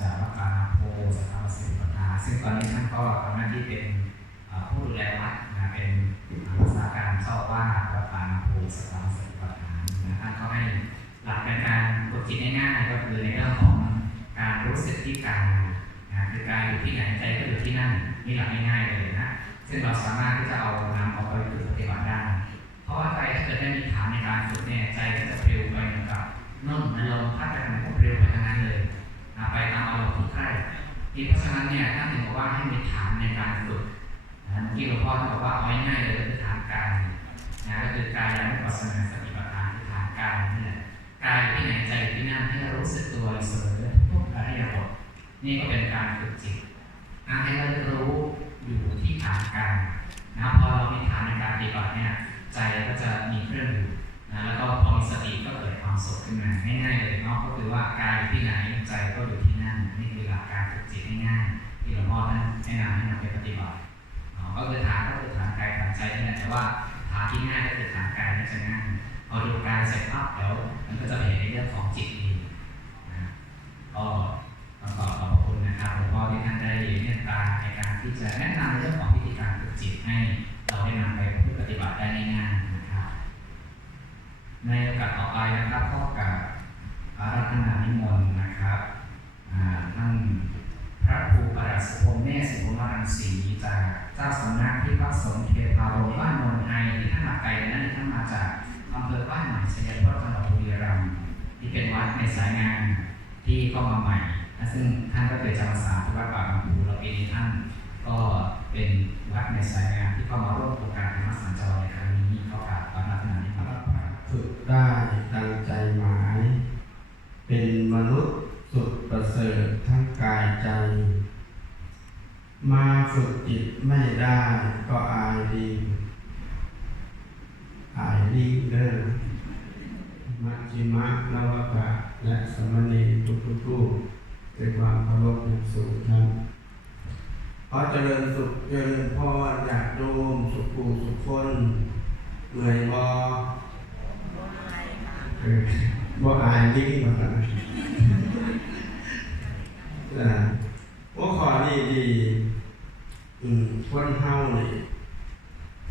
จากวัดปานาโพจากพระประสิทธิ์ปัญญาซึ่งตอนนี้ท่านก็ทำหน้าที่เป็นผู้ดูแลวัดนะเป็นรักษาการเจ้าอาวาวัดปานาโพสักการะสิทธิ์ปัญญานะท่านก็ให้หลักในการฝึกจิตง่ายๆก็คือในเรื่องของการรู้สึกที่กายนะคือกายอยู่ที่ไหนใจก็อยู่ที่นั่นนี่หลักง่ายๆเลยนะซึ่งเราสามารถที่จะเอานำเอาไปฝึกปฏิบัติได้เพราะว่าใจถ้าเกิดได้มีฐานในการฝึกเนี่ยใจก็จะปลิวไปเหมือนกับนุ่นมันลมพัดไปทางไหนก็ปลิวไปทางนั้นเลย ไปตามอารมณ์ที่ใกล้ที่เพราะฉะนั้นเนี่ยท่านถึงบอกว่าให้มีฐานในการฝึกนะเมื่อกี้หลวงพ่อท่านบอกว่าเอาง่ายๆเลยคือฐานกายนะก็คือกายและวิปัสสนาสติปัฏฐานคือฐานกายนี่แหละกายที่ไหนใจที่นั่นให้เรารู้สึกตัวเสมอทุกอริยบทนี่ก็เป็นการฝึกจิตนะให้เราได้รู้อยู่ที่ฐานกายนะพอเรามีฐานในการปฏิบัติเนี่ยใจก็จะมีเครื่องอยู่นะแล้วก็พอมีสติก็เกิด ความสุขขึ้นมาง่ายๆเลยเนาะก็คือว่ากายอยู่ที่ไหนใจก็อยู่ที่นั่นนี่คือหลักการฝึกจิตง่ายๆที่หลวงพ่อท่านแนะนำให้นำไปปฏิบัติก็คือฐานก็คือฐานกายฐานใจนี่แหละแต่ว่าฐานที่ง่ายก็คือฐานกายนี่จะง่ายพอดูกายเสร็จปั๊บแล้วมันก็จะเห็นในเรื่องของจิตเองนะก็ต้องขอขอบคุณนะครับหลวงพ่อที่ท่านได้เมตตาในการที่จะแนะนำเรื่องของวิธีการฝึกจิตให้ เราได้นำไปปฏิบัติได้ง่ายๆ ในโอกาสต่อไปนะครับก็กับอารัธนานิมนต์นะครับท่านพระครูประหลัดสุพงษ์เนศสุพรรังสีจากเจ้าสำนักที่พักสงฆ์เทพาโรบ้านนนไทยที่ท่านมาไกลนั้นท่านมาจากอำเภอบ้านใหม่ชัยพฤกษ์จังหวัดบุรีรัมย์ที่เป็นวัดในสายงานที่เข้ามาใหม่และซึ่งท่านก็เกิดจำพรรษาที่วัดป่าบางปูแล้วปีนี้ท่านก็เป็นวัดในสายงานที่เข้ามาร่วมโครงการธรรมสัญจรในครั้ง ได้ดังใจหมาย เป็นมนุษย์สุดประเสริฐทั้งกายใจ มาฝึกจิตไม่ได้ก็อายดีอายดีเด้อมัชฌิมะนวกะและสมณีทุกทุกๆรูปเป็นความเคารพอย่างสูงครับขอเจริญสุขเจริญพรอยากโยมสุขผู้สุขคนเหนื่อยบอ บ่อายดิ้งมาขนาดนั้นนะหัวขอนี่ดีอืมคนเฮานี่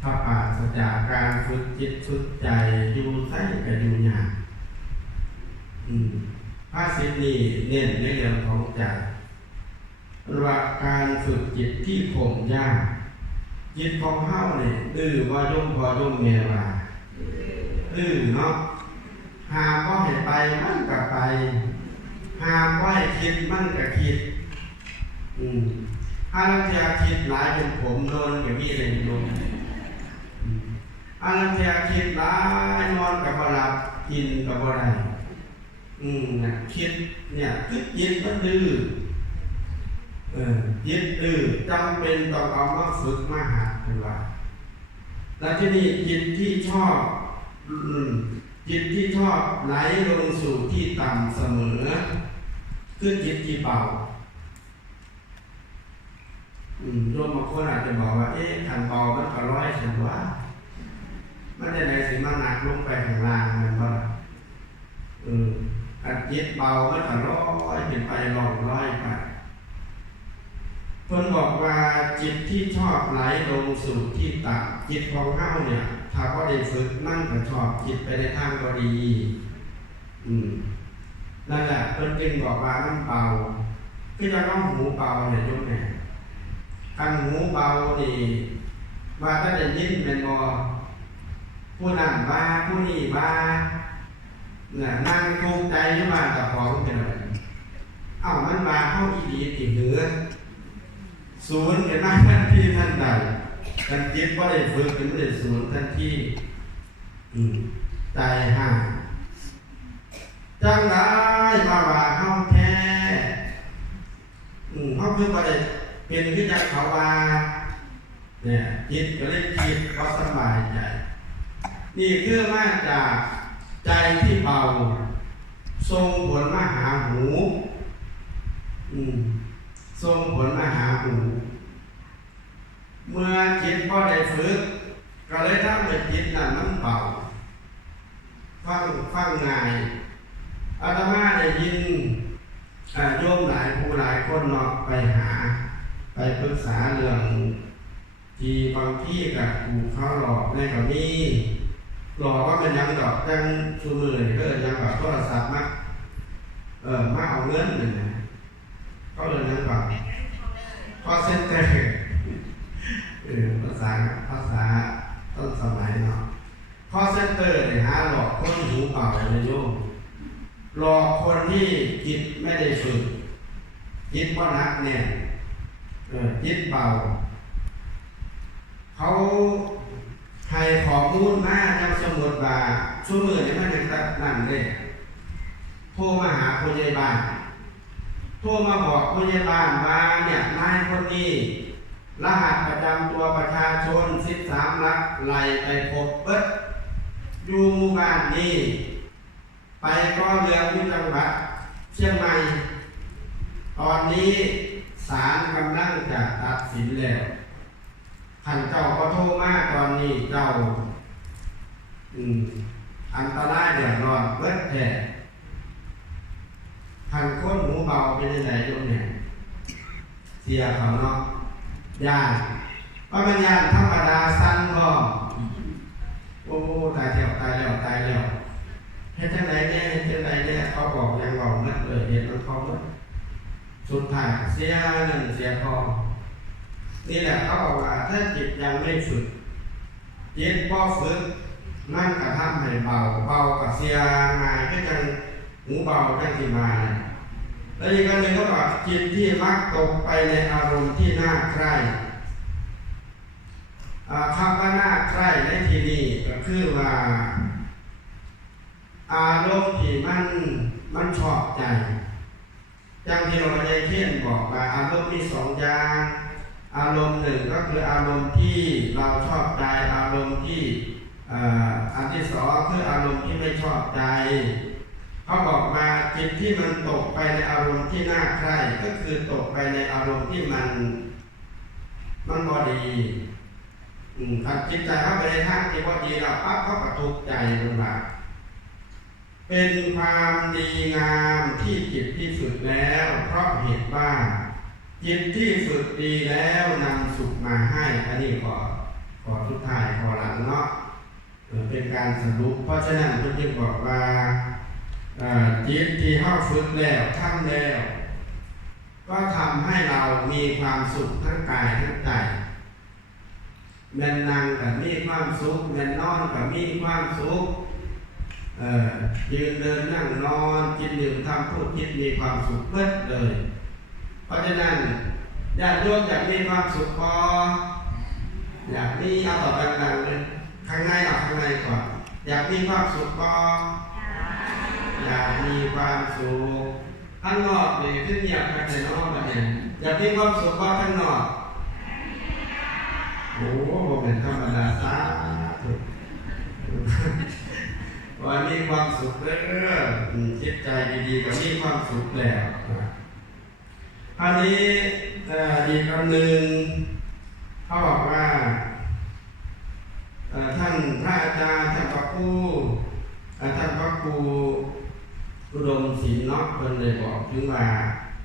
ถ้าปราศจากการฝึกจิตฝึกใจอยู่ใส่กับอยู่ยากอืมพระสิทนี่เน้นในเรื่องของใจหลักการฝึกจิตที่ข่มยากจิตของเฮาเนี่ยดื้อว่าย่มพอย่มเมียว่าดื้อเนาะ หาก็ให้ไปมันก็ไป หาก็ให้คิดมันก็คิด อืมถ้าเราจะคิดหลายจนผมโดนอย่างนี้เลยโยมอืมถ้าเราจะคิดหลายนอนกับบลับกินกับบ่ได้อืมนะคิดเนี่ยคือจิตมันดื้อเออยึดดื้อจำเป็นต้องเอามาฝึกมาหัดเป็นว่าแล้วที่นี่จิตที่ชอบ จิตที่ชอบไหลลงสู่ที่ต่ำเสมอคือจิตที่เบาอืมโยมบางคนอาจจะบอกว่า เอ๊ะขันเบามันก็ร้อยฉันว่ามันจะไหนสิมันหนักลงไปข้างล่างมันบ่ล่ะเอออันจิตเบามันก็ร้อยเป็นไปลองร้อยไปเพิ่นบอกว่าจิตที่ชอบไหลลงสู่ที่ต่ำจิตของเฮาเนี่ย ถ้าก็ได้ฝึกนั่งก็ชอบจิตไปในทางก็ดี อืมนั่นแหละเพิ่นจึงบอกว่ามันเบาคือจะต้องหูเบาเนี่ยยกแน่คันหูเบานี่ว่าถ้าได้ยินเป็นบ่ผู้นั้นว่าผู้นี้ว่าเนี่ยนั่งทุกข์ใจอยู่บ้านกับของเป็นอะไรเอ้ามันมาเข้าอีดีติเหนือศูนย์เห็นไหมทันทีท่านใด กันจิตว่าได้ฝึกเป็นไม่ได้ศูนย์ทันทีอืมใจห่างจังได้มาว่าเฮาแท้อืมเฮาเพิ่งบ่ได้เป็นขึ้นจากเขาว่าเนี่ยจิตก็เลยคิดก็สบายใจ นี่คือมาจากใจที่เบาทรงผลมาหาหูทรงผลมาหาหู เมื่อจิตพอได้ฝึก ก็เลยทำให้จิตนั้นมันเบาฟังฟังง่ายอาตมาได้ยินโยมหลายผู้หลายคนเนาะไปหา ไปปรึกษาเรื่องที่บางที่กับถูกเขาหลอกในกับนี้หลอกว่าเป็นยังดอกยังชูมือนี่ก็เลยยังแบบโทรศัพท์มาเออมาเอาเงินหนึ่งนะก็เลยยังแบบพอเซ็นเตอร์ เออภาษาภาษาต้นสมัยเนาะพอเซนเตอร์เนี่ยหาหลอกคนหูเปล่าเลยโยมหลอกคนที่จิตไม่ได้ฝึกจิตว่านักเนี่ยเออจิตเบาเขาให้ข้อมูลมาจังสมมติว่าชั่วมือเนี่ยมันยังตัดนั่นเลยโทรมาหาผู้ใหญ่บ้านโทรมาบอกผู้ใหญ่บ้านว่าเนี่ยนายคนนี้ รหัสประจำตัวประชาชน 13ลักไหลไปพบเบิดอยู่หมู่บ้านนี้ ไปก็เรืองที่จังหวัดเชียงใหม่ ตอนนี้ศาลกำลังจะตัดสินแล้วท่านเจ้าก็โทรมาตอนนี้เจ้า อืมอันตรายเดือดร้อนเบิดแท้ท่านคนหูเบาเป็นยังไงโยมเนี่ยเสียเขาเนาะ ยานว่ามันยาธรรมดาสั้นพอโอ้ตายแล้วตายแล้วตายแล้วเฮ็ดจังไดเนี่ยเฮ็ดจังไดเนี่ยเขาบอกยังบอกนักเลยเห็นมันเขาหมดสุดท้ายเสียเงินเสียทองนี่แหละเขาบอกว่าถ้าจิตยังไม่ฝึกจิตพอฝึกมันกระทำให้เบาเบากับเสียงายก็จังหูเบาจังที่มาเนี่ย แล้วอีกอันหนึ่งก็บอกจิตที่มักตกไปในอารมณ์ที่น่าใคร่คำว่าน่าใคร่ในที่นี้ก็คือว่า อารมณ์ที่มันมันชอบใจอย่างที่เราได้เทียนบอกว่าอารมณ์มีสองอย่างอารมณ์หนึ่งก็คืออารมณ์ที่เราชอบใจอารมณ์ที่อ่ออันที่สองคืออารมณ์ที่ไม่ชอบใจ เขาบอกมาจิตที่มันตกไปในอารมณ์ที่น่าใคร่ก็คือตกไปในอารมณ์ที่มัน มันบอดีอืมถ้าจิตใจเข้าไปในทางที่บอดีเราปั๊บเขาก็ทุกข์ใจลงมาเป็นความดีงามที่จิตที่ฝึกแล้ว เพราะเหตุว่าจิตที่ฝึกดีแล้วนำสุขมาให้ อันนี้ขอขอทุกท้ายขอหลังเนาะเป็นการสรุปเพราะฉะนั้นพระจึงบอกว่า จิตที่เข้าฝึกแล้วทำแล้ว ก็ทำให้เรามีความสุขทั้งกายทั้งใจแม่นนั่งกับมีความสุขแม่นนอนกับมีความสุขยืนเดินนั่งนอนกินดื่มทำพูดคิดมีความสุขเพิดเลย เพราะฉะนั้นญาติโยมอยากมีความสุขพออยากมีเอาต่อดังๆเลยข้างในหรอข้างในก่อนอยากมีความสุขพอ อยากมีความสุขข้างนอกนี่ขึ้นเงียบข้างในนอกมาเนี่ยอยากมีความสุขพอข้างนอกโอ้โหเป็นธรรมดาสาธุวันมีความสุขเด้ออืมจิตใจดีๆก็มีความสุขแล้วนะอันนี้เอ่ออีกอันหนึ่งเขาบอกว่าท่านพระอาจารย์ท่านพระครูท่านพระครู อุดมศิลเนาะเพิ่นเลยบอกถึงว่า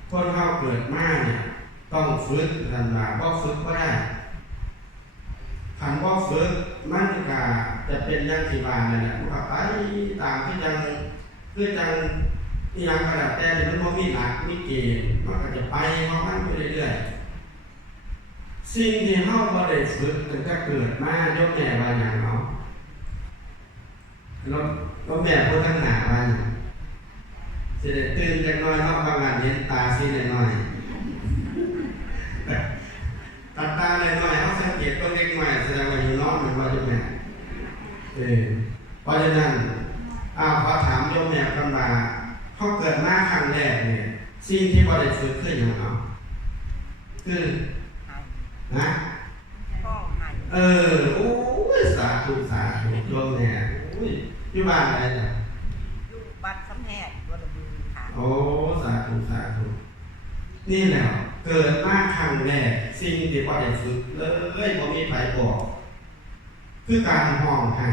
คนเข้าเกิดมาเนี่ยต้องฝึกท่านว่าบ่ฝึกก็ได้คันบ่ฝึกมันก็จะเป็นย่างที่ว่านั่นแหละมันก็ไปตามที่จังคือจังที่ยังกระดับแต่มันบ่มีหลักมีเกณฑ์มันก็จะไปของมันไปเรื่อยๆสิ่งที่เฮาบ่ได้ฝึกตั้งแต่เกิดมายกแม่ว่าหยังเนาะแล้วแล้วแม่ผู้ทั้งหน้าว่าหยัง สิได้ตื่นจักหน่อยเนาะบางงานเห็นตาสิได้หน่อยตาตาเลยหน่อยเฮาสังเกตตัวเล็กหน่อยแสดงว่าอยู่นอนมันบ่อยู่แม่เออเพราะฉะนั้นอ้าวขอถามโยมแม่กันว่าเขาเกิดมาครั้งแรกเนี่ยสิ่งที่บริสุทธิ์ขึ้นอย่างเนาะคือนะก็ให้เออโอ้ยสาธุสาธุโยมเนี่ยโอ้ยอยู่บ้านอะไรจ้ะลูกบัตรสำแหกวัดบือค่ะ โอ้สาธุสาธุนี่แหละเกิดมาครั้งแรกสิ่งที่บริสุทธิ์เลยบ่มีใครบอกคือการห้องให้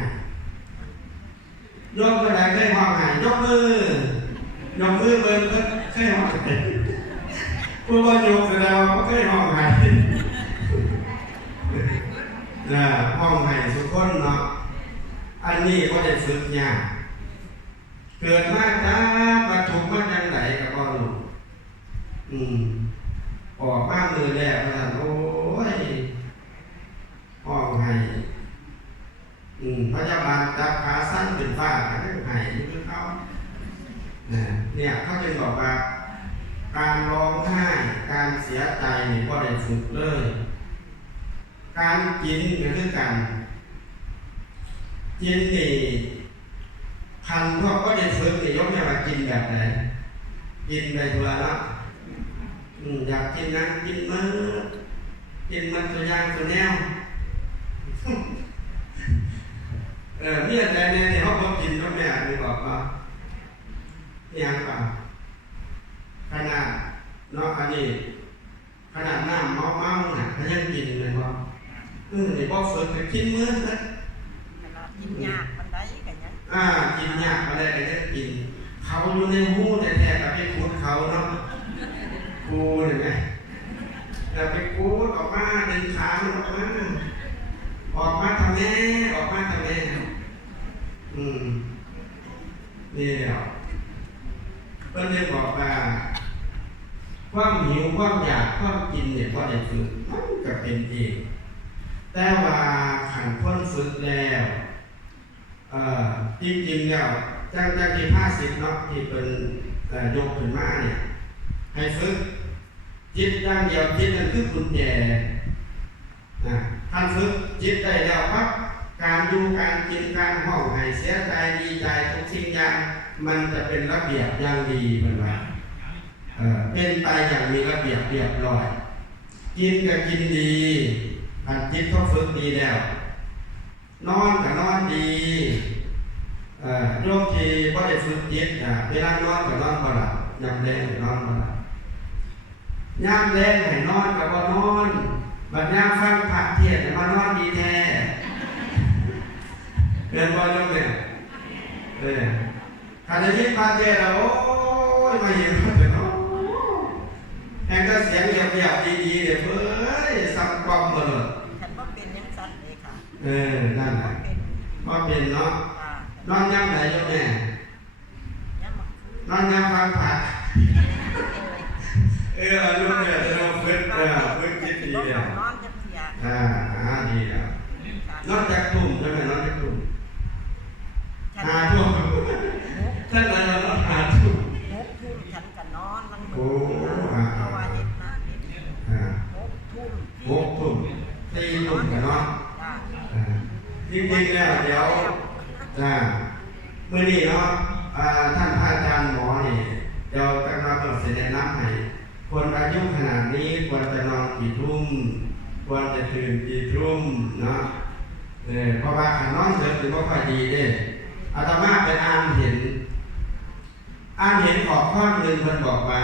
ยกกระไดเคยห้องให้ยกมือยกมือเบิ่งเคยห้องให้ผู้ว่าโยกแสดงว่าบ่เคยห้องไห้นะห้องไห้สุกคนเนาะอันนี้ก็ได้ฝึกยาก เกิดมาจ้าประทุมมาจังไหนกับพ่อลูกอืม ออกมามือแรกมาโอ้ยห้องไห้อืมพยาบาลจับขาสั้นเป็นฝ้าก็ไห้นี่คือเขาเนี่ยเขาจึงบอกว่า การร้องไห้การเสียใจนี่ก็ได้ฝึกเลย การกินก็คือกันกินนี่ คันเขาก็ได้ฝึกนี่ยกแม่ว่ากินแบบไหนกินไปตัวละอยากกินนั้นกินมือกินมันตัวยางตัวแนวเออมีอะไรเนี่เนี่ยเขาบอกกินยกแม่นี่บอกว่าเนี่ยงป่ะขนาดเนาะอันนี้ขนาดน้ำเมาเมาๆน่ะเขายังกินเลยว่าเออนี่บอกฝึกให้กินมื้อนะกินยาก อ่ากินยากอะไรก็จะกิน เขาอยู่ในหูแต่แท้กับไปคูดเขาเนาะกูเห็นไหมแต่ไปกูดออกมาดึงขามันออกมาออกมาทำแม่ออกมาทำแม่อืมนี่แหละเพิ่นเลยบอกว่าความหิวความอยากความกินเนี่ยพอได้ฝึกมันก็เป็นเองแต่ว่าขันพ้นฝึกแล้ว เอ่อจริงๆแล้วจังจังที่ห้าสิบเนาะที่เป็นยกขึ้นมาเนี่ยให้ฝึกจิตอย่างเดียวจิตนั่นคือกุญแจนะท่านฝึกจิตได้แล้วปั๊บการดูการกินการห้องให้เสียใจดีใจทุกสิ่งอย่างมันจะเป็นระเบียบอย่างดีเหมือนว่าเออเป็นไปอย่างมีระเบียบเรียบร้อย กินก็กินดีอันจิตเขาฝึกดีแล้ว นอนก็นอนดีโยมที่บ่ได้ฝึกจิตอะเวลานอนก็นอนบ่หลับยามแลงก็นอนบ่หลับยามแลงให้นอนก็บ่นอนบัดยามฟังพระเทศน์มานอนดีแท้เรียนบ่โยมเนี่ยเออถ้าได้ยินพระเทศน์แล้วโอ้ยมาเห็นพระเทศน์เนาะแห่งก็เสียงเรียบๆดีๆเนี่ยเอ้ย ออ นั่นแหละเป็นว่าเป็นเนาะค่ะนอนย่ำไหนโยมแม่ยังมาคืนนอนย่ำฟังผักเออลูกเนี่ยจะลงฝึกเออฝึกจิตดีบ่เนี่ยต้องนอนจะเสียอ่าอ่าดีแล้วนอนจากทุ่มใช่ไหมนอนจากทุ่มฉันหาทุ่มมุกท่านอะไรนอนหาทุ่ม มุกทุ่มฉันก็นอนมัน โอ้ มือเพราะว่าเฮ็ดมาเฮ็ด อ่า มุกทุ่ม หกทุ่มตีทุ่มกันเนาะ จ้า อ่าจ ริงๆแล้วเดี๋ยวอ่าเมื่อนี้เนาะท่านพระอาจารย์หมอเนี่เดี๋ยวกำลังเปิดเสด็จน้ำให้คนอายุขนาดนี้ควรจะนอนกี่ทุ่มควรจะตื่นกี่ทุ่มเนาะเออเพราะว่าขันนอนเสร็จถือว่าค่อยดีเด้อาตมาไปอ่านเห็นอ่านเห็นขอบข้อหนึ่งมันบอกว่า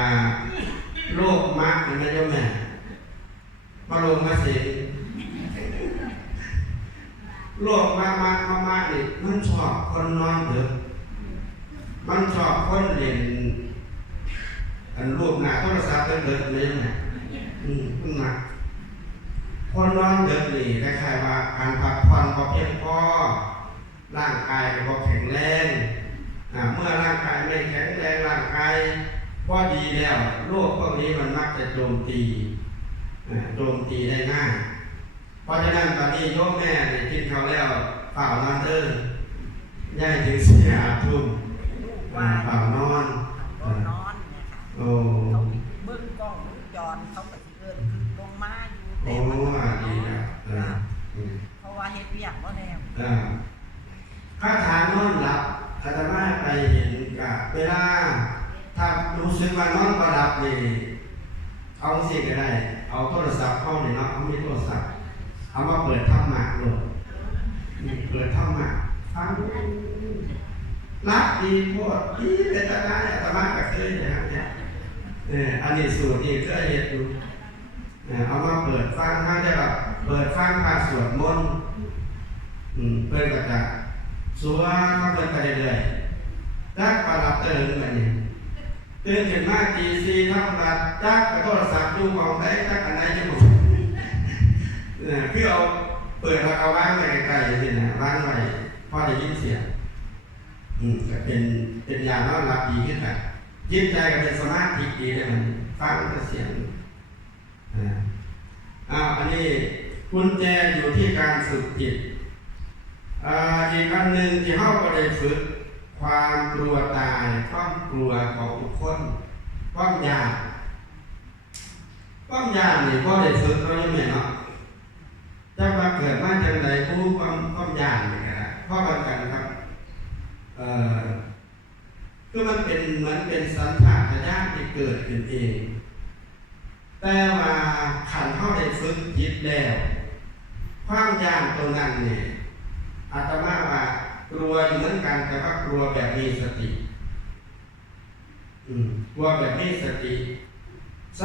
โลกมรรคเห็นไหมโยมแม่มาลงมาเสี โลกมรรคมรรคมรรคนี่มันชอบคนนอนเถอะมันชอบคนเล่นอันรูปหน้าโทรศัพท์เดินเลยนะอืมมันหนักคนนอนเดินนี่คล้ายๆว่าการพักผ่อนพอเพียงพอร่างกายก็แข็งแรงอ่าเมื่อร่างกายไม่แข็งแรงร่างกายพอดีแล้วโรคพวกนี้มันมักจะโจมตีโจมตีได้ง่าย เพราะฉะนั้นตอนนี้โยมแม่เนี่ยกินข้าวแล้วเปล่านอนเด้อย่ายถึงเสียทุ่มลูกอ่าว่าเปล่านอนบ่นอนเนี่ยค่ะโอ้เขาเบิ่งกล้องวงจรเขาก็สิเอิ้นขึ้นลงมาอยู่โอ้แต่มันอ่าดีนะเอออืมเพราะว่าเฮ็ดเวียกบ่แล้วอ่าถ้าทานนอนหลับอาตมาไปเห็นกับเวลา ถ้ารู้สึกว่านอนก็หลับนี่เอาสิก็ได้ เอาโทรศัพท์เข้าในเนาะเอาไม่โทรศัพท์ เอามาเปิดธรรมะโหลดอืมเปิดธรรมะฟังรับดีโคตรดีเป็นตาได้อาตมาก็เคยนะครับเนี่ยเอออันนี้สูตรนี่เคยเห็นดูเออเอามาเปิดฟังถ้าได้แบบเปิดฟังพาสวดมนต์อืมเปิดก็จะสวดก็เปิดไปเรื่อยๆแล้วก็รับเติมกันนี่ตื่นขึ้นมาตีสี่ทำบัตรจักกับโทรศัพท์อยู่ของได้จักอันไหนยู่เนี่ย คือเอาเปิดแล้วเอาวางไว้ไกลๆนี่นะวางไว้พอได้ยินเสียงอืมก็เป็นเป็นยานอนหลับดีขึ้นอะยิ้มใจก็เป็นสมาธิดีเลยมันฟังเสียงอ่าอ้าวอันนี้กุญแจอยู่ที่การฝึกจิตอ่าอีกอันหนึ่งที่เข้าก็ได้ฝึกความกลัวตายความกลัวของบุคคลความยากความยากนี่ก็ได้ฝึกเรายังไงเนาะ จะมาเกิดมาจังใดผู้ความความยากนี่นะพราะกันกันครับเอ่อคือมันเป็นเหมือนเป็นสันทาตญาณที่เกิดขึ้นเอง แต่ว่าขันเข้าได้ฝึกจิตแล้ว ความยากตรงนั้นเนี่ยอาตมาว่ากลัวเหมือนกันแต่ว่ากลัวแบบมีสติอืมกลัวแบบมีสติ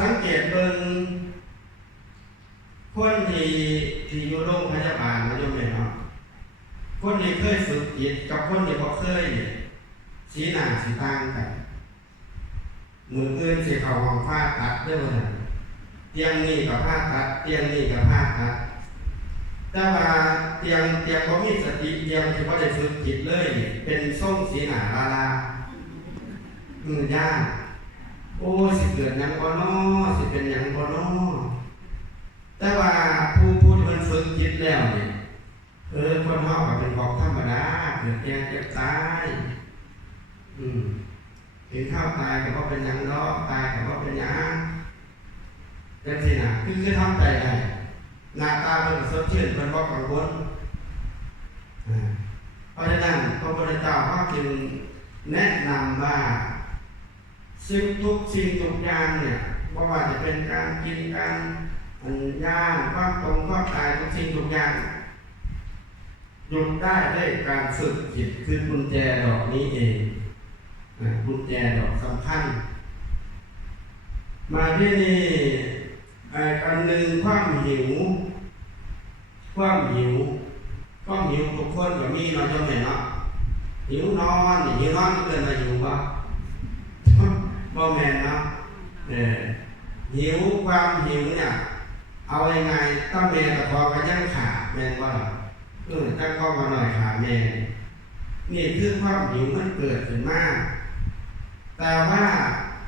สังเกตเบิ่ง คนที่ที่อยู่โรงพยาบาลนะโยมเนาะคนที่เคยฝึกจิตกับคนที่บ่เคยเนี่ยสีหน้าสีต่างกันมืออื่นสิเขาห้องผ่าตัดเด้อว่าซั่นเตียงนี้กับผ่าตัด เตียงนี้กับผ่าตัดแต่ว่าเตียงเตียงบ่มีสติเตียงที่บ่ได้ฝึกจิตเลยเนี่ยเป็นทรงสีหน้าลาลามือย่านโอ้สิเกิดยังบ่น้อสิเป็นยังบ่น้อ เฮาก็เป็นของธรรมดาเกิดแก่เจ็บตาย อืมเห็นข้าวตายก็บ่เป็นยังนาะตายก็บ่เป็นยังจังซี่น่ะคือคือทำใจได้หน้าตาเพิ่นสดชื่นเพิ่นบ่กังวลเพราะฉะนั้นพระพุทธเจ้าเขาจึงแนะนำว่าสิ่งทุกสิ่งทุกอย่างเนี่ยบ่ว่าจะเป็นการกินการย่างความตรงความตายทุกสิ่งทุกอย่าง ยุดได้ด้วยการฝึกจิตคือกุญแจดอกนี้เองนะกุญแจดอกสำคัญ มาที่นี่ไอ้อันหนึ่งความหิว ความหิว ความหิวทุกคนก็มีเนาะเจ้าแม่เนาะหิวนอนหิวนอนเกินมาหิวปะบ่แม่นเนาะเออหิวความหิวเนี่ย เอายังไงถ้าแม่ตะพอก็ยังขาแม่นว่า เออตั้งข้อมาหน่อยขาแม่นี่คือความหิวมันเกิดขึ้นมาก แต่ว่า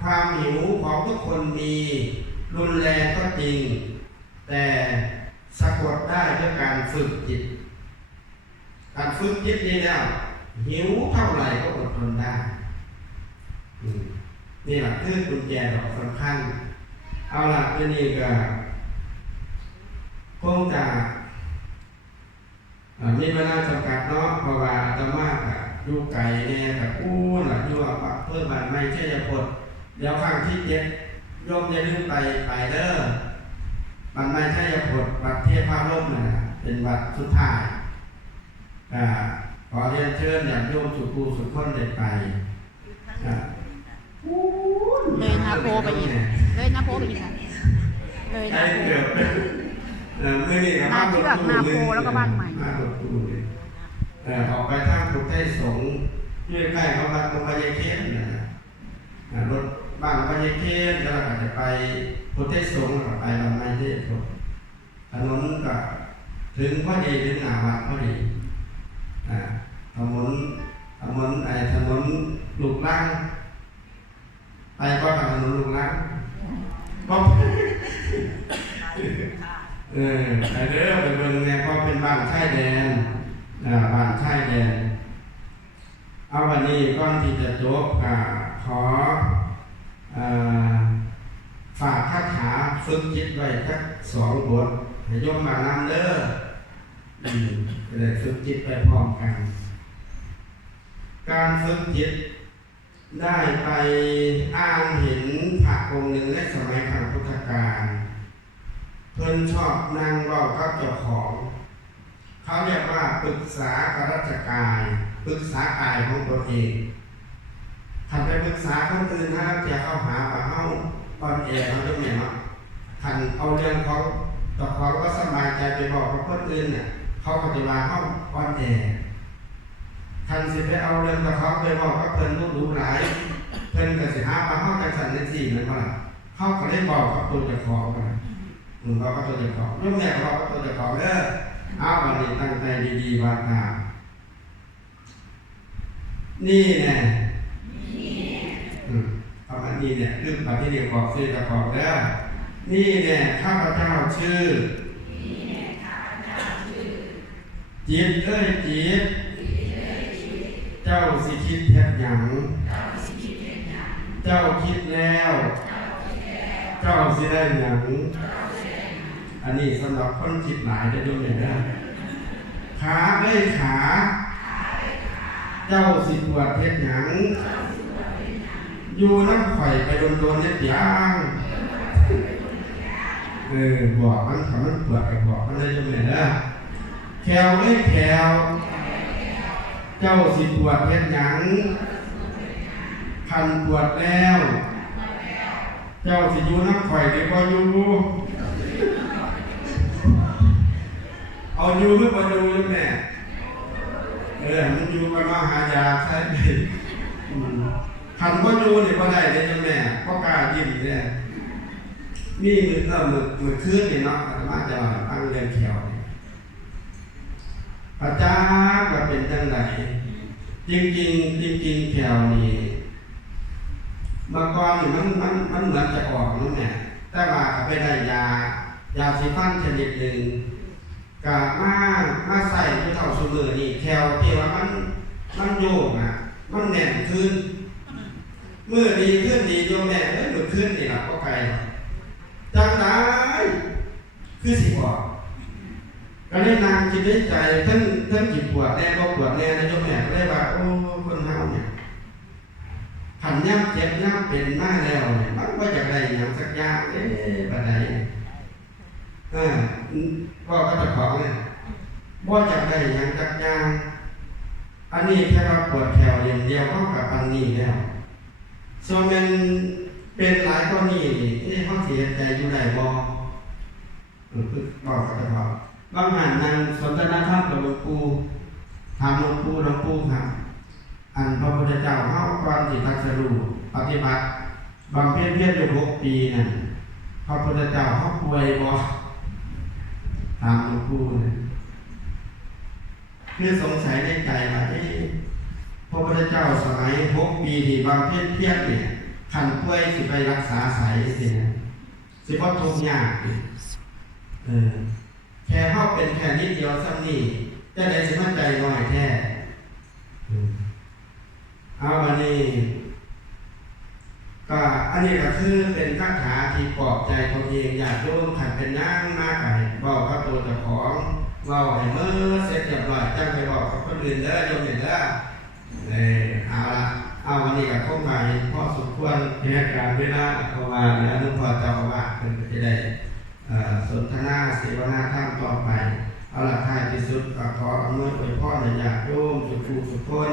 ความหิวของทุกคนมีรุนแรงก็จริง แต่สะกดได้ด้วยการฝึกจิต การฝึกจิตนี่แล้วหิวเท่าไหร่ก็อดทนได้ นี่แหละคือกุญแจดอกสำคัญ เอาล่ะทีนี้ก็คงจะ อ่ามีเวลาจำกัดเนาะเพราะว่าอาตมากับอยู่ไก่แน่กับกู้หลัอยู่ว่าเพื่อบ้านไม่ใช่ยพดเดี๋ยวครั้งที่เจ็ดโยมอย่าลืมไปไปเด้อบ้านไม่ใช่ยพดวัดเทพาร่มนะเป็นวัดสุดท้ายอ่าขอเรียนเชิญอยากโยมสุภูสุขคนได้ไปอ่าเลยนาโพไปอีกเลยนาโพไปอีกค่ะเลยใช่นาโพเกือบเออ ไม่นี่นะนาเชือกนาโพแล้วก็บ้านใหม่มาตกตูเลยออกไปทางพุทธไทยสงฆ์ที่ใกล้เขาวัดมงคลยาเข้มนนะอ่ารถบ้านมงคลยายเข้มแล้วก็จะไปพุทธไทยสงฆ์ก็ไปลำไม้เทศถนนก็ถึงพอดีถึงหนาวัดพอดีอ่าถนนถนนไอ้ถนนลูกล่างไปก็ถนนลูกล่างเพราะ เออไปเด้อไปเบิ่งเนี่ยเพราะเป็นบ้านชายแดนอ่าบ้านชายแดน เอาวันนี้ก่อนที่จะจบอ่าขออ่าฝากคาถาฝึกจิตไว้สักสองบทให้ยมมานำเด้ออืมจะได้ฝึกจิตไปพร้อมกัน การฝึกจิตได้ไปอ่านเห็นพระองค์หนึ่งในสมัยครั้งพุทธกาล เพิ่นชอบนั่งเว้ากับเจ้าของ เขาเรียกว่าปรึกษากบรัชกายปรึกษากายของตัวเองถ้าไปปรึกษาคนอื่นถ้าจะเข้าหาปะเฮาตอนแอเขาจะเหม็นเนาะคันเอาเรื่องของเจ้าของก็สบายใจไปบอกกับคนอื่นเนี่ยเขาก็จะวาเขาอ่อนแอคันสิไปเอาเรื่องเจ้าของไปบอกกับเพิ่นรู้รู้หลายเพิ่นก็สิหาว่าเฮาจังซั่นจังซี่แม่นบ่ล่ะเฮาก็ได้บอกกับตัวเจ้าของกัน อืมบอกกับตัวเจ้าของยกแม่ก็บอกกับตัวเจ้าของเด้อเอาบัดนี้ตั้งใจดีๆว่าตานี่แน่อืมประมาณนี้เนี่ยลืมปฏิเดียวบอกชื่อเจ้าของเด้อนี่แน่ข้าพเจ้าชื่อ จิตเอ้ยจิต เจ้าสิคิดเฮ็ดหยัง เจ้าคิดแล้ว เจ้าสิได้หยัง อันนี้สำหรับคนคิดหลายได้ด้วยนะขาเอ้ยขา เจ้าสิปวดเฮ็ดหยังอยู่น้ำข่อยไปโดนโดนเฮ็ดยังเออบอกมันคำมันปวดกับบอกมันได้ด้วยเลยนะแขวเอ้ยแขวเจ้าสิปวดเฮ็ดหยังคันปวดแล้ว เจ้าสิอยู่น้ำข่อยหรือบ่อยู่ เอาอยู่หรือบ่อยู่อยู่แม่เออมันอยู่กันมาหายาใช่ไหมอืมคันบ่อยู่นี่บ่ได้เด้อจ้ะแม่บ่กล้ายิ้มเด้อนี่มือเออมือมือคืนนี่เนาะอามาจะตั้งเรียนแขวนี่พระเจ้าก็เป็นจังไดจริงจริงๆจริงแถวนี้มื่อก่อนนี่มันมันมันเหมือนจะออกนั่นแหละแต่ว่าไปได้ยายาสีฟันชนิดหนึ่ง กะมามาใส่ที่เท่าสมือนี่แถวที่ว่ามันมันโยกอะ มันแน่นขึ้นเมื่อดีขึ้นดีโยมแม่เอ้ยมือขึ้นนี่ล่ะก็ไปจังได้คือสิบอกก็ได้นางคิดได้ใจท่านท่านจิตปวดแน่ก็ปวดแน่นะโยมแม่ก็ได้ว่าโอ้คนเฮาเนี่ยขันย่ำเจ็บย่ำเป็นมาแล้วเนี่ยมันก็อยากได้อย่างสักอย่างเอ๊ะบัดใดเออก็ก็จะขอเนี่ยบ่อยากได้อย่างสักยางอันนี้แค่ว่าปวดแขวอย่างเดียวก็กับอันนี้แล้วส่วนมันเป็นหลายกรณีนี่เอ๊ะเขาเสียใจอยู่ไหนบออคือบอกกับเจ้าของบางงานนางสนทนาธรรมกับหลวงปู่ถามหลวงปู่หลวงปู่ครับอันพระพุทธเจ้าเข้าก่อนที่ตรัสรู้ปฏิบัติบางเพี้ยรเพี้ยรอยู่หกปีนั่นพระพุทธเจ้าเข้าป่วยบ่ ถามหลวงปู่เนี่ยคือสงสัยในใจว่าเอ๊ะพระพุทธเจ้าสมัยหกปีที่บางเพียเพียรเนี่ยขันป่วยสิไปรักษาใสสินะสิพราะทุกยากเออแค่เข้าเป็นแค่นิดเดียวซ้ำนี่จะได้สิมั่นใจน่อยแท้อืมเอาวันนี้ ก็อันนี้ก็คือเป็นคาถาที่ปลอบใจตัวเองอยากโยมขันเป็นย่งมากไก่บอกกับตัวเจ้าของเว่าให้เมื่อเสร็จเรียบร้อยจังไปบอกกับคนอื่นเด้อโยมเห็นเด้อเออเอาละเอาวันนี้ก็คงไปพอสมควรแค่การเวลาเพราะว่าแล้วหลุงพ่อเจ้าอาว่าสเป็นก็จะได้สนทนาเสวนาธรรมต่อไปเอาละท้ายที่สุดก็ขออำนวยอวยพรในญาติโยมสุขสุขคน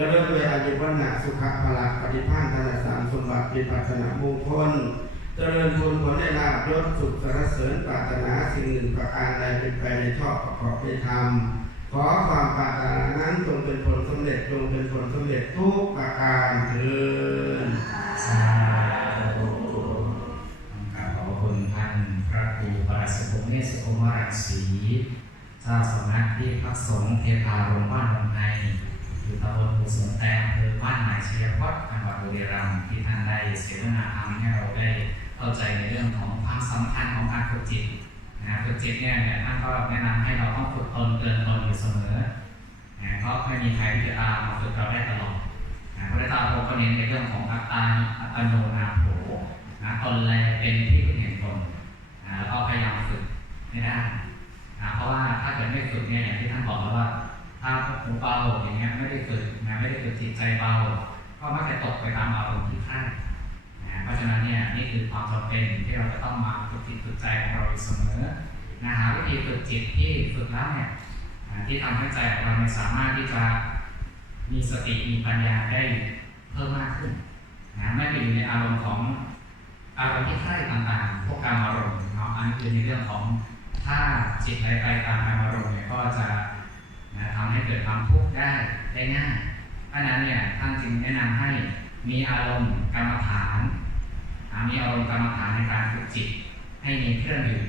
จะเริ่มด้วยอายุวัฒนะสุขภาละปฏิภาณธนสารสมบัติป็นปัจนามงคลเจริญบุญผลได้ลาบยศสุขสรรเสริญปรารถนาสิ่งหนึ่งประการใดเป็นไปในชอบประกอบในธรรม ขอความปรารถนานั้นจงเป็นผลสำเร็จจงเป็นผลสำเร็จทุกประการเถิดสาธุขอบคุณท่านพระครูปรัสสุเมศสุโอมรังสีเจ้าสำนักที่พักสงฆ์เทพารมบ้านลำไน อยู่ตำบลภูสวนแตงอำเภอบ้านใหม่ชัยพจน์จังหวัดบุรีรัมย์ที่ท่านได้เสวนาธรรมให้เราได้เข้าใจในเรื่องของความสำคัญของการฝึกจิตนะฝึกจิตเนี่ยเนี่ยท่านก็แนะนำให้เราต้องฝึกตนเตือนตนอยู่เสมอนะเพราะไม่มีใครที่จะตามมาฝึกเราได้ตลอดนะพระเจ้าโก็เน้นในเรื่องของอัตตาอัตโนนาโถนะตนแลเป็นที่พึ่งแห่งตนนะแล้วก็พยายามฝึกไม่ได้นะเพราะว่าถ้าเกิดไม่ฝึกเนี่ยอย่างที่ท่านบอกแล้วว่า ถ้าหูเบาอย่างเงี้ยไม่ได้ฝึกนะไม่ได้ฝึกจิตใจเบา ก็มักจะตกไปตามอารมณ์ที่คาดนะเพราะฉะนั้นเนี่ยนี่คือความจำเป็นที่เราจะต้องมาฝึกจิตฝึกใจของเราเสมอนะหาวิธีฝึกจิตที่ฝึกแล้วเนี่ยที่ทำให้ใจของเราสามารถที่จะมีสติมีปัญญาได้เพิ่มมากขึ้นนะไม่ไปอยู่ในอารมณ์ของอารมณ์ที่ใคร่ต่างๆ พวกการอารมณ์เนาะอันนี้คือในเรื่องของถ้าจิตไหลไปตามการอารมณ์เนี่ยก็จะ นะทำให้เกิดความทุกข์ได้ได้ง่ายเพราะนั้นเนี่ยท่านจึงแนะนำให้มีอารมณ์กรรมฐานมีอารมณ์กรรมฐานในการฝึกจิต ให้มีเครื่องอยู่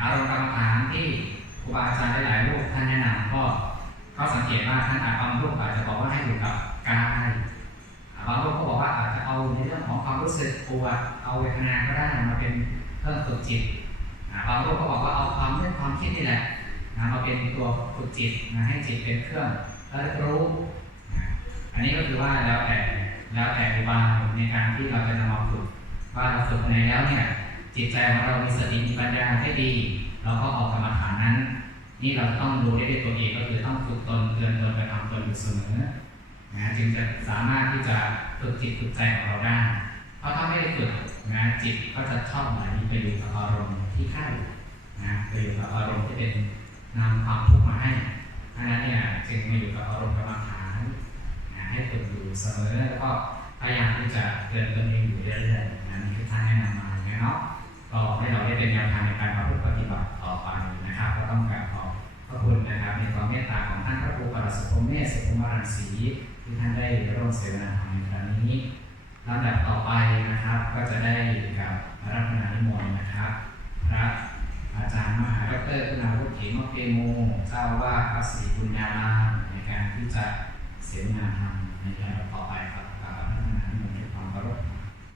อารมณ์กรรมฐานที่ครูบาอาจารย์หลายรูปท่านแนะนำก็ก็สังเกตว่าท่านอาจบางรูปอาจจะบอกว่าให้อยู่กับกายบางรูปก็บอกว่าอาจจะเอาในเรื่องของความรู้สึกปวดเอาเวทนาก็ได้มาเป็นเครื่องฝึกจิตบางรูปก็บอกว่าเอาความนึกความคิดนี่แหละ นะมาเป็นตัวฝึกจิตนะให้จิตเป็นเครื่องระลึกรู้นะอันนี้ก็คือว่าแล้วแต่แล้วแต่อุบายในการที่เราจะนำมาฝึกว่าเราฝึกในแล้วเนี่ยจิตใจของเรามีสติมีปัญญาที่ดี เราก็ออกกรรมฐานนั้น นี่เราต้องรู้ได้ด้วยตัวเองก็คือต้องฝึกตนเตือนตนไปทำตนอยู่เสมอนะจึงจะสามารถที่จะฝึกจิตฝึกใจของเราได้ เพราะถ้าไม่ได้ฝึกนะจิตก็จะชอบไหลไปอยู่กับอารมณ์ที่ใกล้นะไปอยู่กับอารมณ์ที่เป็น นำความทุกข์มาให้ดังนั้นเนี่ยจึงมาอยู่กับอารมณ์กรรมฐานนะให้ฝึกอยู่เสมอแล้วก็พยายามที่จะเตือนตนเองอยู่เรื่อยๆนะนี่คือท่านแนะนำมาอย่างเนาะก็ให้เราได้เป็นแนวทางในการประพฤติปฏิบัติต่อไปนะครับ ก็ต้องกาบขอบพระคุณนะครับในความเมตตาของท่านพระครูปรัสุพมเมศสุพมรังสีที่ท่านได้ร่วมเสวนาธรรมในครั้งนี้ลำดับต่อไปนะครับก็จะได้กับรัตนานิมนต์นะครับพระ อาจารย์มหาดรคุณาวุฒิเขมเกโมเจ้าว่าพระศรีบุญญาลามในการที่จะเสวนาธรรมในการต่อไปครับ